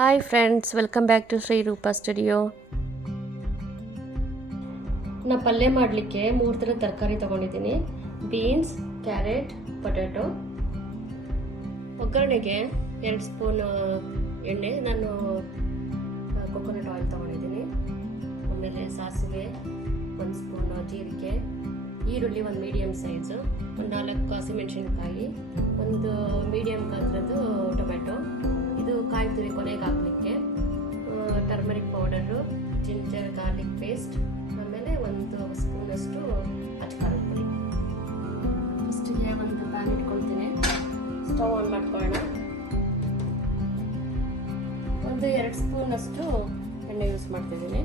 Hi friends, welcome back to Shri Roopa studio. ನಾ ಪಲ್ಯ ಮಾಡಲಿಕ್ಕೆ 3 ಥರದ ತರಕಾರಿ ತೊಗೊಂಡಿದ್ದೀನಿ. Beans, carrot, potato. ಒಗ್ಗರಣೆಗೆ 2 ಸ್ಪೂನ್ ಎಣ್ಣೆ, ನಾನು ಕೊಕೊನಟ್ ಆಯಿಲ್ ತೊಗೊಂಡಿದ್ದೀನಿ. ಆಮೇಲೆ ಸಾಸಿವೆ, 1 ಸ್ಪೂನ್ ಜೀರಿಗೆ, ಈರುಳ್ಳಿ 1 ಮೀಡಿಯಮ್ ಸೈಜು, 4 ಹಸಿಮೆಣಸಿನ್ಕಾಯಿ, 1 ಮೀಡಿಯಮ್ ಗಾತ್ರದ್ದು ಟೊಮೆಟೊ. ಇದು ಕಾಯಿ ತುರಿ ಕೊನೆಗೆ ಹಾಕಲಿಕ್ಕೆ. Turmeric powder, ginger garlic paste, ಆಮೇಲೆ 1 ಸ್ಪೂನಷ್ಟು ಅಚ್ಕಾರದ ಪುಡಿ. ಫಸ್ಟಿಗೆ ಒಂದು ಪ್ಯಾನ್ ಇಟ್ಕೊಳ್ತೀನಿ. ಸ್ಟವ್ ಆನ್ ಮಾಡ್ಕೊಳ್ಳೋಣ. 2 ಸ್ಪೂನಷ್ಟು ಎಣ್ಣೆ ಯೂಸ್ ಮಾಡ್ತಿದ್ದೀನಿ.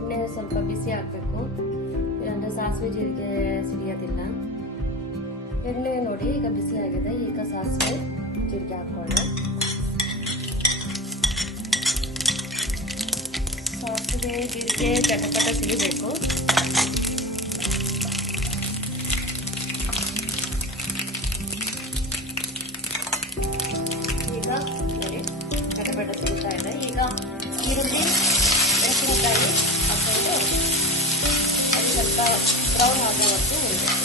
ಎಣ್ಣೆ ಸ್ವಲ್ಪ ಬಿಸಿ ಆಗಬೇಕು, ಇಲ್ಲಾಂದರೆ ಸಾಸಿವೆ ಜೀರಿಗೆ ಸಿಡಿಯೋದಿಲ್ಲ. ಎಣ್ಣೆ ನೋಡಿ ಈಗ ಬಿಸಿ ಆಗಿದೆ. ಈಗ ಸಾಸಿವೆ ಜೀರಿಗೆ ಹಾಕೊಳ್ಳೋಣ. ಸಾಸಿವೆ ಜೀರಿಗೆ ಚಟಪಟ ಸಿಡಿಬೇಕು. ಈಗ ನೋಡಿ ಚಟಪಟ ಸಿಡಿತಾ ಇದೆ. ಈಗ ಈರುಳ್ಳಿ, ಮೆಣಸಿನಕಾಯಿ ಹಾಕೊಂಡು ಅದು ಸ್ವಲ್ಪ ಬ್ರೌನ್ ಆಗೋವರೆಗೂ ಹುರಿಬೇಕು.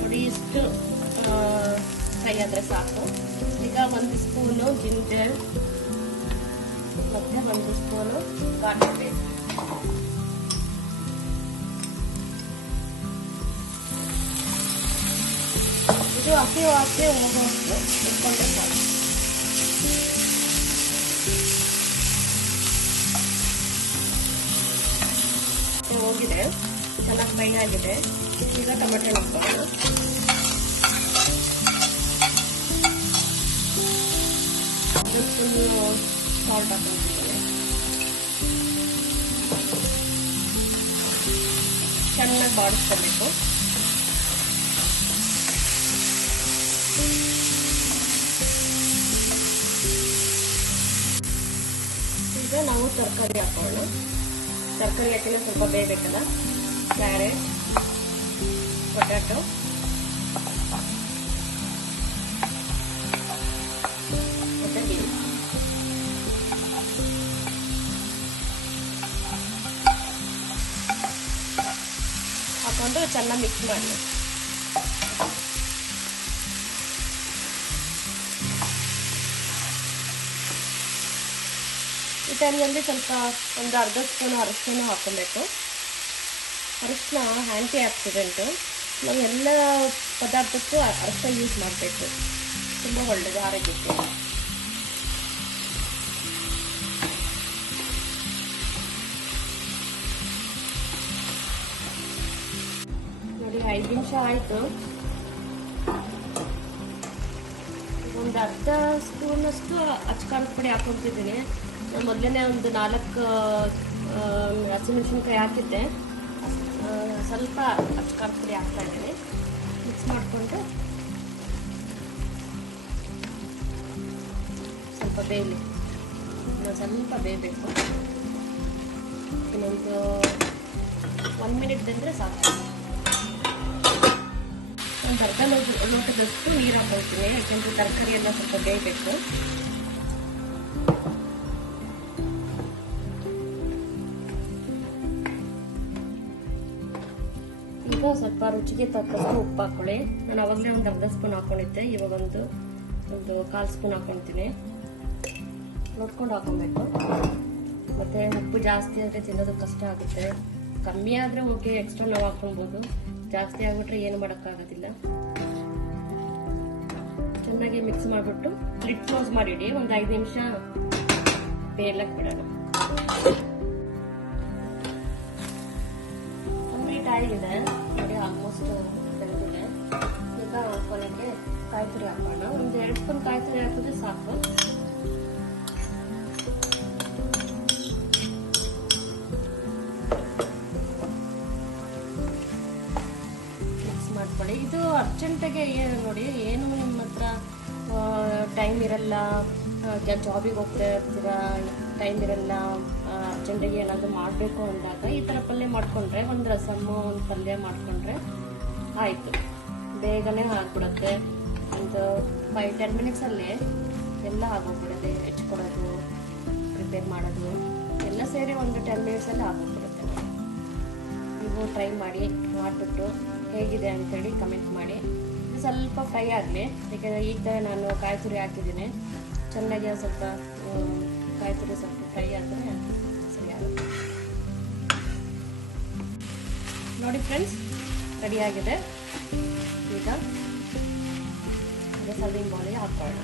ನೋಡಿ ಇಷ್ಟು ಫ್ರೈ ಆದರೆ ಸಾಕು. ಈಗ 1 ಸ್ಪೂನು ಜಿಂಜರ್ ಮತ್ತೆ 1 ಸ್ಪೂನು ಗಾರ್ಲಿಕ್ ಪೇಸ್ಟ್. ಇದು ಹಸಿ ವಾಸನೆ ಹೋಗೋಷ್ಟು ಇಟ್ಕೊಂಡ್ರೆ ಸಾಕು. ಹೋಗಿದೆ, ಚೆನ್ನಾಗಿ ಫ್ರೈ ಆಗಿದೆ. ಈಗ ಟೊಮೆಟೊ ಹಾಕೋಣ. ಸಾಲ್ಟ್ ಹಾಕೊಂಡಿದ್ದೇನೆ. ಚೆನ್ನಾಗಿ ಬಾಡಿಸ್ಕೋಬೇಕು. ಈಗ ನಾವು ತರಕಾರಿ ಹಾಕೋಣ. ತರಕಾರಿ ಹಾಕಿದ್ರೆ ಸ್ವಲ್ಪ ಬೇಯಬೇಕಲ್ಲ. ಕ್ಯಾರೆಟ್, ಪೊಟ್ಯಾಟೊ, ಮತ್ತೆ ಬೀನ್ಸ್ ಹಾಕೊಂಡು ಚೆನ್ನಾಗಿ ಮಿಕ್ಸ್ ಮಾಡಿ. ಈ ಟೈಮ್ನಲ್ಲಿ ಸ್ವಲ್ಪ ಒಂದು ಅರ್ಧ ಸ್ಪೂನ್ ಅರಿಶಿನ ಹಾಕೊಬೇಕು. ಅರಿಶಿನ ಆ್ಯಂಟಿ ಆಕ್ಸಿಡೆಂಟು. ನಾವು ಎಲ್ಲ ಪದಾರ್ಥಕ್ಕೂ ಅರಿಶಿನ ಯೂಸ್ ಮಾಡಬೇಕು, ತುಂಬ ಒಳ್ಳೆಯದು ಆರೋಗ್ಯಕ್ಕೆ. ನೋಡಿ 5 ನಿಮಿಷ ಆಯಿತು. ಒಂದು ಅರ್ಧ ಸ್ಪೂನಷ್ಟು ಅಚ್ಕಾರದ ಪುಡಿ ಹಾಕೊತಿದ್ದೀನಿ. ನಾನು ಮೊದಲನೇ ಒಂದು 4 ಹಸಿಮೆಣಸಿನ್ಕಾಯಿ ಹಾಕಿದ್ದೆ. ಸ್ವಲ್ಪ ಅಚ್ಕಾರದ ಪುಡಿ ಹಾಕ್ತಾ ಇದ್ದೀನಿ. ಮಿಕ್ಸ್ ಮಾಡಿಕೊಂಡು ಸ್ವಲ್ಪ ಬೇಯಲಿ. ಸ್ವಲ್ಪ ಬೇಯಬೇಕು. ಇನ್ನೊಂದು 1 ಮಿನಿಟ್ ಬಂದರೆ ಸಾಕು. ಒಂದು ಅರ್ಧ ಲೋಟದಷ್ಟು ನೀರು ಹಾಕೊಳ್ತೀನಿ, ಯಾಕೆಂದರೆ ತರಕಾರಿ ಎಲ್ಲ ಸ್ವಲ್ಪ ಬೇಯಬೇಕು. ಈಗ ಸ್ವಲ್ಪ ರುಚಿಗೆ ತಕ್ಕಷ್ಟು ಉಪ್ಪು ಹಾಕೊಳ್ಳಿ. ನಾನು ಅವಾಗಲೇ ಒಂದು ಅರ್ಧ ಸ್ಪೂನ್ ಹಾಕೊಂಡಿದ್ದೆ, ಇವಾಗ ಒಂದು 1/4 ಸ್ಪೂನ್ ಹಾಕೊಳ್ತೀನಿ. ನೋಡ್ಕೊಂಡು ಹಾಕೊಬೇಕು. ಮತ್ತು ಉಪ್ಪು ಜಾಸ್ತಿ ಆದರೆ ತಿನ್ನೋದು ಕಷ್ಟ ಆಗುತ್ತೆ. ಕಮ್ಮಿ ಆದರೆ ಓಕೆ, ಎಕ್ಸ್ಟ್ರಾ ನಾವು ಹಾಕ್ಕೊಳ್ಬೋದು. ಜಾಸ್ತಿ ಆಗಿಬಿಟ್ರೆ ಏನು ಮಾಡೋಕ್ಕಾಗೋದಿಲ್ಲ. ಚೆನ್ನಾಗಿ ಮಿಕ್ಸ್ ಮಾಡಿಬಿಟ್ಟು ಲಿಡ್ ಕ್ಲೋಸ್ ಮಾಡಿಡಿ. ಒಂದು 5 ನಿಮಿಷ ಬೇಯಲಕ್ಕೆ ಬಿಡೋಣ. ಕಂಪ್ಲೀಟ್ ಆಗಿದೆ ನೋಡಿ, ಆಲ್ಮೋಸ್ಟ್ ಬೆಂದಿದೆ. ಈಗ ಕೊನೆಗೆ ಕಾಯಿ ತುರಿ ಹಾಕೋಣ. ಒಂದು 2 ಸ್ಪೂನ್ ಕಾಯಿ ತುರಿ ಹಾಕಿದ್ರೆ ಸಾಕು. ಮಿಕ್ಸ್ ಮಾಡ್ಕೊಳ್ಳಿ. ಇದು ಅರ್ಜೆಂಟಾಗೆ ನೋಡಿ, ಏನು ನಿಮ್ಮ ಹತ್ರ ಟೈಮ್ ಇರಲ್ಲ, ಜಾಬಿಗೆ ಹೋಗ್ತಾ ಇರ್ತೀರಾ, ಟೈಮ್ ಇರಲ್ಲ, ಅರ್ಜೆಂಟಿಗೆ ಏನಾದರೂ ಮಾಡಬೇಕು ಅಂದಾಗ ಈ ಥರ ಪಲ್ಯ ಮಾಡಿಕೊಂಡ್ರೆ, ಒಂದು ರಸಮ್ಮು ಒಂದು ಪಲ್ಯ ಮಾಡಿಕೊಂಡ್ರೆ ಆಯಿತು, ಬೇಗನೆ ಆಗಿಬಿಡುತ್ತೆ. ಒಂದು 5-10 ಮಿನಿಟ್ಸಲ್ಲಿ ಎಲ್ಲ ಆಗೋಗ್ಬಿಡುತ್ತೆ. ಹೆಚ್ಕೊಡೋದು, ಪ್ರಿಪೇರ್ ಮಾಡೋದು ಎಲ್ಲ ಸೇರಿ ಒಂದು 10 ಮಿನಿಟ್ಸಲ್ಲಿ ಆಗೋಗ್ಬಿಡುತ್ತೆ. ನೀವು ಟ್ರೈ ಮಾಡಿಬಿಟ್ಟು ಹೇಗಿದೆ ಅಂಥೇಳಿ ಕಮೆಂಟ್ ಮಾಡಿ. ಸ್ವಲ್ಪ ಫ್ರೈ ಆಗಲಿ, ಯಾಕೆಂದರೆ ಈಗ ನಾನು ಕಾಯಿ ತುರಿ ಹಾಕಿದ್ದೀನಿ. ಚೆನ್ನಾಗಿ ಸ್ವಲ್ಪ ಕಾಯಿ ತುರಿ ಸ್ವಲ್ಪ ಫ್ರೈ ಆದರೆ ಸರಿ ಆಗುತ್ತೆ. ನೋಡಿ ಫ್ರೆಂಡ್ಸ್, ರೆಡಿಯಾಗಿದೆ. ಈಗ ಸರ್ವಿಂಗ್ ಬೌಲಿಗೆ ಹಾಕೊಳ್ಳೋಣ.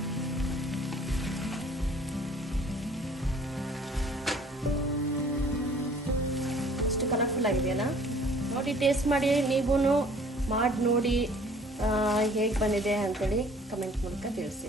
ಎಷ್ಟು ಕಲರ್ಫುಲ್ ಆಗಿದೆಯಲ್ಲ. ನೋಡಿ, ಟೇಸ್ಟ್ ಮಾಡಿ, ನೀವೂ ಮಾಡಿ ನೋಡಿ ಹೇಗೆ ಬಂದಿದೆ ಅಂತೇಳಿ ಕಮೆಂಟ್ ಮೂಲಕ ತಿಳಿಸಿ.